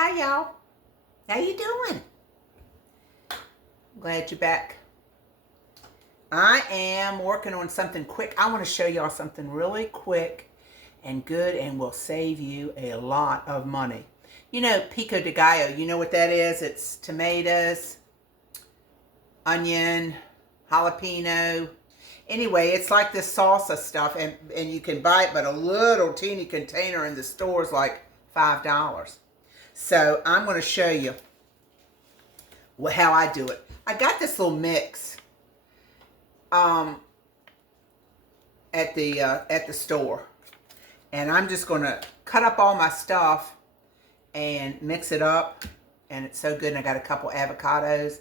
Hi, y'all. How you doing? Glad you're back. I am working on something quick. I want to show y'all something really quick and good and will save you a lot of money. You know, Pico de Gallo, you know what that is? It's tomatoes, onion, jalapeno. Anyway, it's like this salsa stuff, and you can buy it, but a little teeny container in the store is like $5. So I'm going to show you how I do it. I got this little mix at the store, and I'm just going to cut up all my stuff and mix it up, and it's so good. And I got a couple avocados.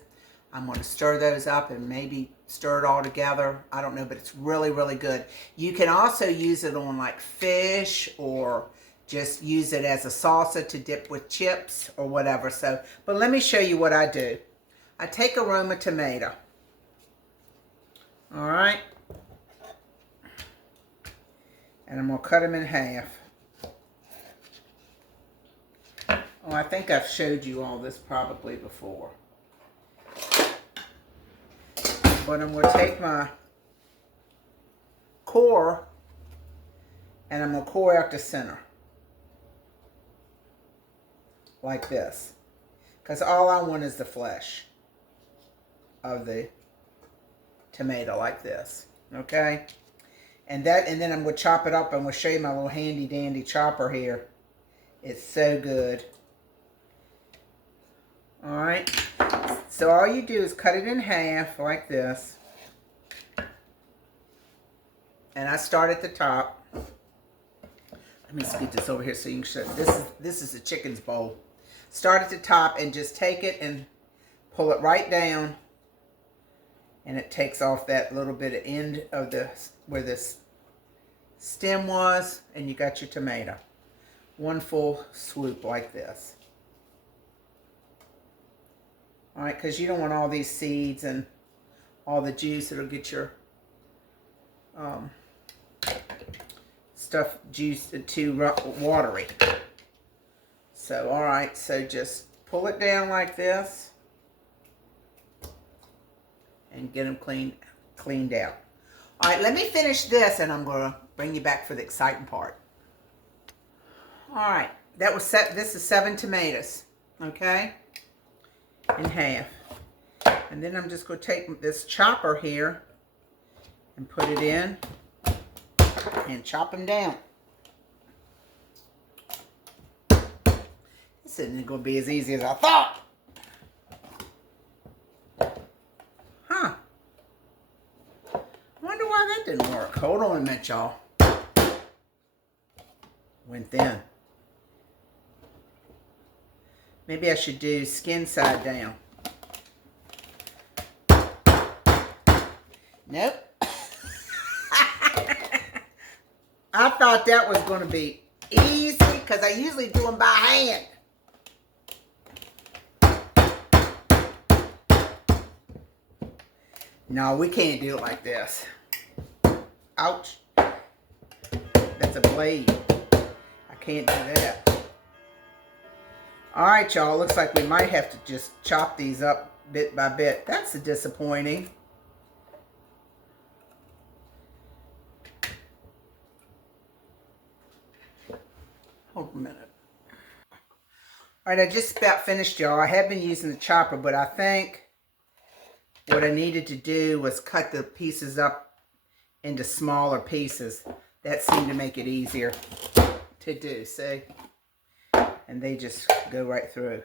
I'm going to stir those up and maybe stir it all together. I don't know, but it's really, really good. You can also use it on like fish, or just use it as a salsa to dip with chips or whatever. So, but let me show you what I do. I take a Roma tomato. All right. And I'm going to cut them in half. Oh, I think I've showed you all this probably before. But I'm going to take my core and I'm going to core out the center. Like this. Because all I want is the flesh of the tomato, like this. Okay? And then I'm going to chop it up. I'm going to show you my little handy dandy chopper here. It's so good. Alright. So all you do is cut it in half like this. And I start at the top. Let me scoot this over here so you can show. This is a chicken's bowl. Start at the top and just take it and pull it right down. And it takes off that little bit of end of where this stem was, and you got your tomato. One full swoop like this. Alright, because you don't want all these seeds and all the juice. It'll get your stuff juice too watery. So, alright, so just pull it down like this and get them cleaned out. Alright, let me finish this and I'm going to bring you back for the exciting part. Alright, this is 7 tomatoes, okay? In half. And then I'm just going to take this chopper here and put it in and chop them down. This isn't going to be as easy as I thought. Huh. Wonder why that didn't work. Hold on a minute, y'all. Went thin. Maybe I should do skin side down. Nope. I thought that was going to be easy because I usually do them by hand. No, we can't do it like this. Ouch. That's a blade. I can't do that. Alright, y'all. Looks like we might have to just chop these up bit by bit. That's disappointing. Hold a minute. Alright, I just about finished, y'all. I have been using the chopper, but I think what I needed to do was cut the pieces up into smaller pieces. That seemed to make it easier to do, see? And they just go right through.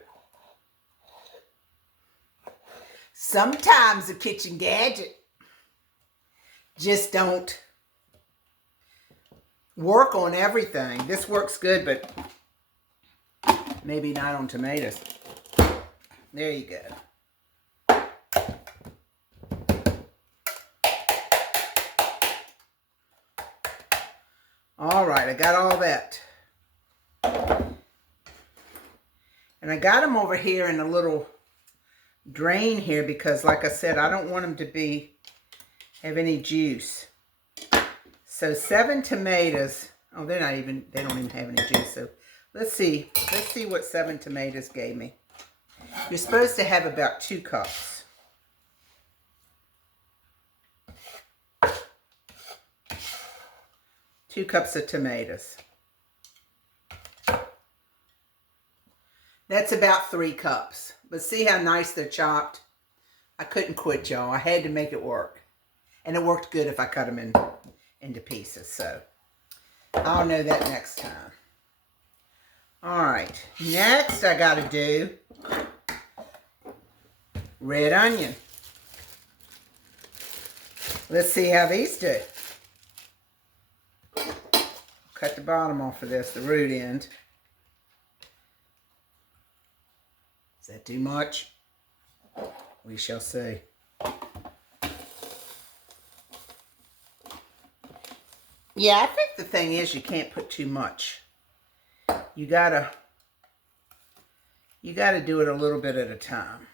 Sometimes a kitchen gadget just don't work on everything. This works good, but maybe not on tomatoes. There you go. All right, I got all that. And I got them over here in a little drain here because, like I said, I don't want them to have any juice. So 7 tomatoes. Oh, they don't even have any juice. So Let's see what 7 tomatoes gave me. You're supposed to have about 2 cups. Two cups of tomatoes. That's about 3 cups. But see how nice they're chopped? I couldn't quit, y'all. I had to make it work. And it worked good if I cut them into pieces. So I'll know that next time. Alright. Next I got to do red onion. Let's see how these do. Cut the bottom off of this, the root end. Is that too much? We shall see. Yeah, I think the thing is you can't put too much. You gotta do it a little bit at a time.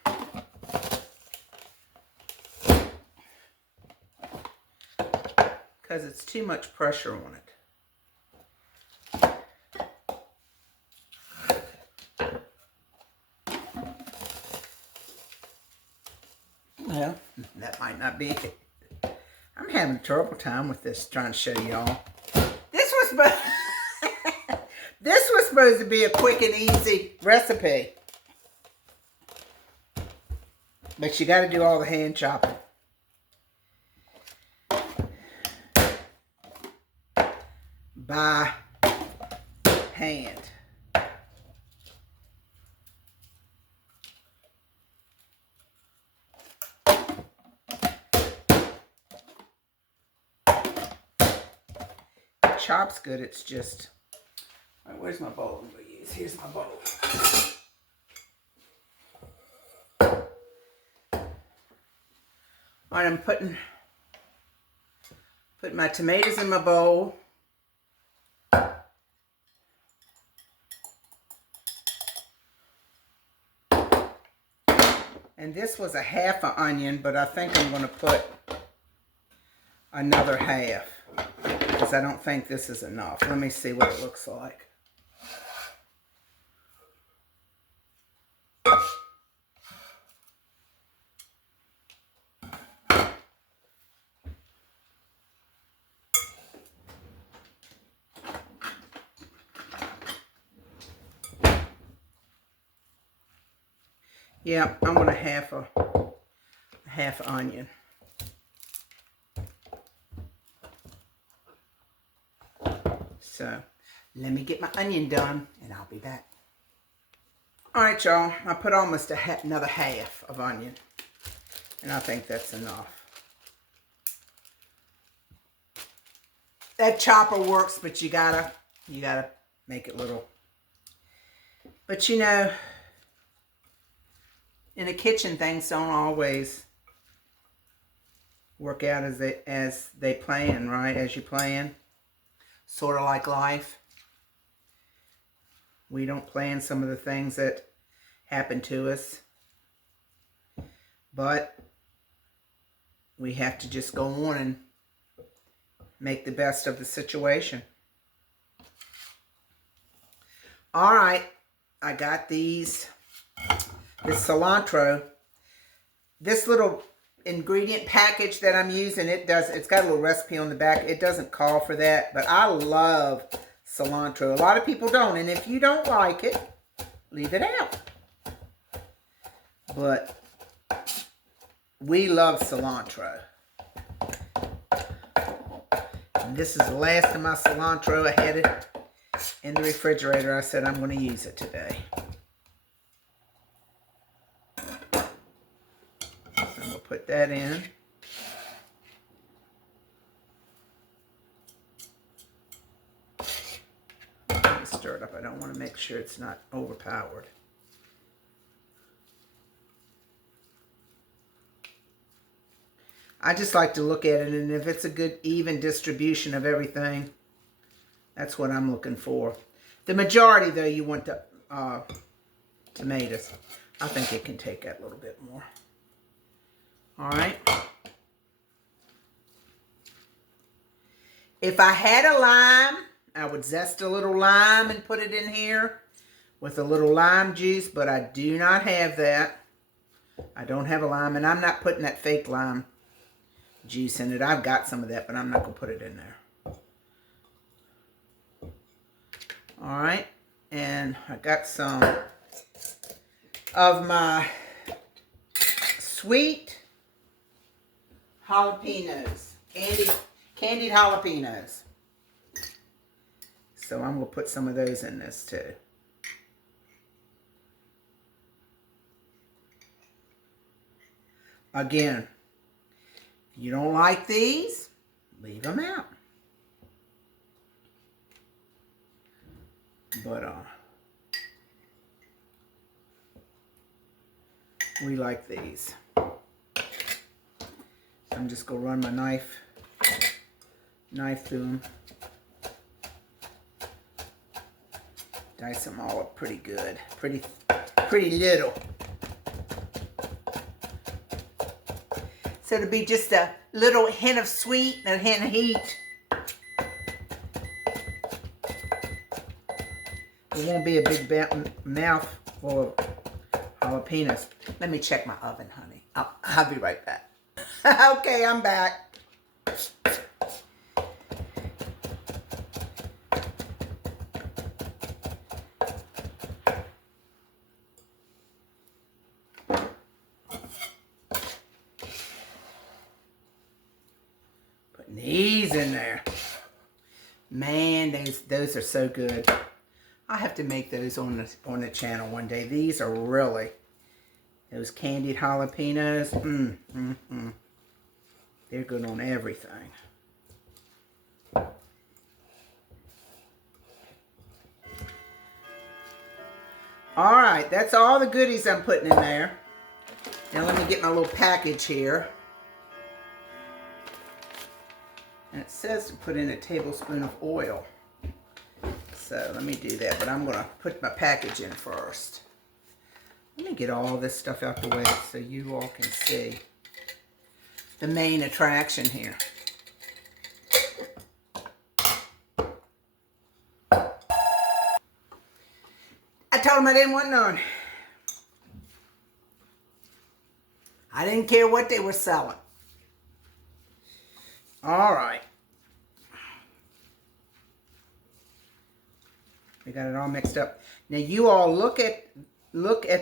Because it's too much pressure on it. Well, that might not be it. I'm having a terrible time with this, trying to show y'all. This was supposed to be a quick and easy recipe. But you got to do all the hand chopping. By hand. Chops good, it's just, all right, where's my bowl I'm going to use? Here's my bowl. All right, I'm putting my tomatoes in my bowl. And this was a half an onion, but I think I'm going to put another half. Because I don't think this is enough. Let me see what it looks like. Yeah, I'm going to half onion. So, let me get my onion done, and I'll be back. Alright, y'all. I put almost another half of onion. And I think that's enough. That chopper works, but you gotta make it little. But you know, in the kitchen, things don't always work out as they plan, right? As you plan. Sort of like life. We don't plan some of the things that happen to us. But we have to just go on and make the best of the situation. Alright, I got this cilantro. This little ingredient package that I'm using, it's got a little recipe on the back. It doesn't call for that, but I love cilantro. A lot of people don't, and if you don't like it, leave it out. But we love cilantro. And this is the last of my cilantro. I had it in the refrigerator. I said I'm going to use it today. Put that in. Let me stir it up. I don't want to make sure it's not overpowered. I just like to look at it, and if it's a good even distribution of everything, that's what I'm looking for. The majority, though, you want the tomatoes. I think it can take that a little bit more. All right. If I had a lime, I would zest a little lime and put it in here with a little lime juice, but I do not have that. I don't have a lime, and I'm not putting that fake lime juice in it. I've got some of that, but I'm not going to put it in there. All right, and I got some of my sweet jalapenos, candied jalapenos. So I'm going to put some of those in this too. Again, if you don't like these, leave them out. But we like these. So I'm just going to run my knife through them. Dice them all up pretty good. Pretty little. So it'll be just a little hint of sweet and a hint of heat. It won't be a big mouthful of jalapenos. Let me check my oven, honey. I'll be right back. Okay, I'm back. Putting these in there. Man, those are so good. I have to make those on the channel one day. These are really, those candied jalapenos. They're good on everything. All right, that's all the goodies I'm putting in there. Now let me get my little package here. And it says to put in a tablespoon of oil. So let me do that, but I'm going to put my package in first. Let me get all this stuff out the way so you all can see the main attraction here. I told them I didn't want none. I didn't care what they were selling. All right. We got it all mixed up. Now you all look at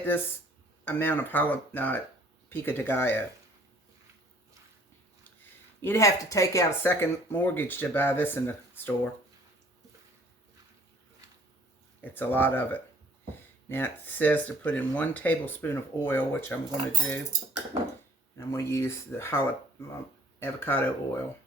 this amount of Pico de Gallo. You'd have to take out a second mortgage to buy this in the store. It's a lot of it. Now it says to put in 1 tablespoon of oil, which I'm going to do. And I'm going to use the avocado oil.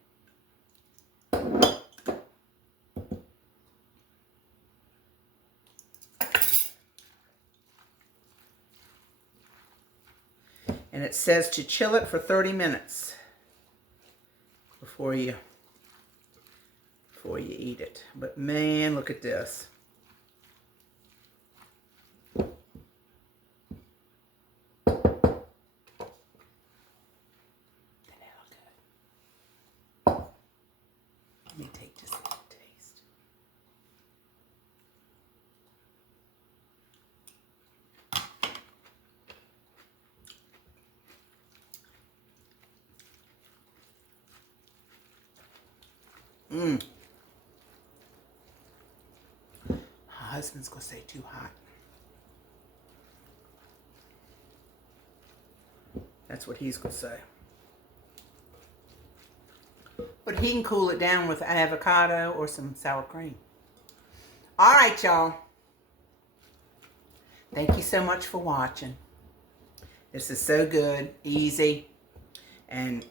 And it says to chill it for 30 minutes before you eat it. But man, look at this. Let me take just a little taste. My husband's gonna say too hot. That's what he's gonna say. But he can cool it down with avocado or some sour cream. All right, y'all. Thank you so much for watching. This is so good, easy, and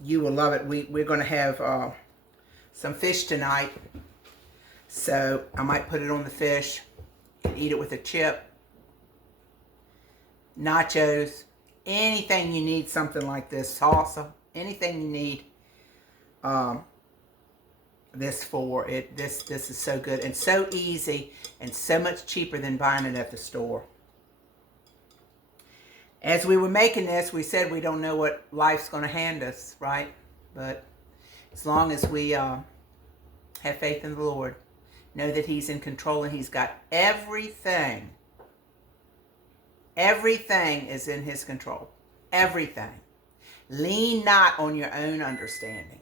you will love it. We're going to have some fish tonight, so I might put it on the fish and eat it with a chip, nachos, anything you need, something like this, salsa, anything you need. This for it. This is so good and so easy and so much cheaper than buying it at the store. As we were making this, we said we don't know what life's going to hand us, right? But as long as we have faith in the Lord, Know that he's in control and he's got everything. Everything is in his control. Everything. Lean not on your own understanding,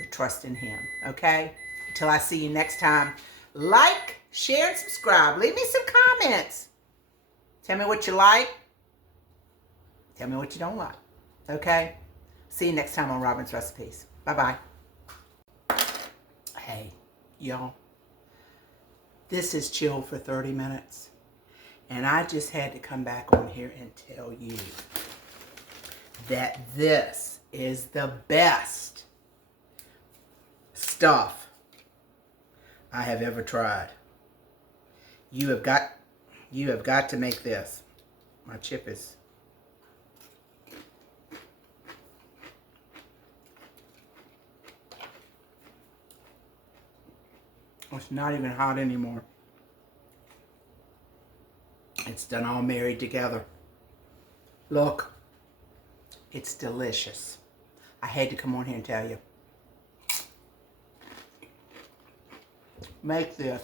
but trust in him, okay? Until I see you next time, like, share, and subscribe. Leave me some comments. Tell me what you like. Tell me what you don't like, okay? See you next time on Robin's Recipes. Bye-bye. Hey, y'all. This is chilled for 30 minutes. And I just had to come back on here and tell you that this is the best stuff I have ever tried. You have got to make this. My chip is it's not even hot anymore. It's done all married together. Look, it's delicious. I had to come on here and tell you. Make this.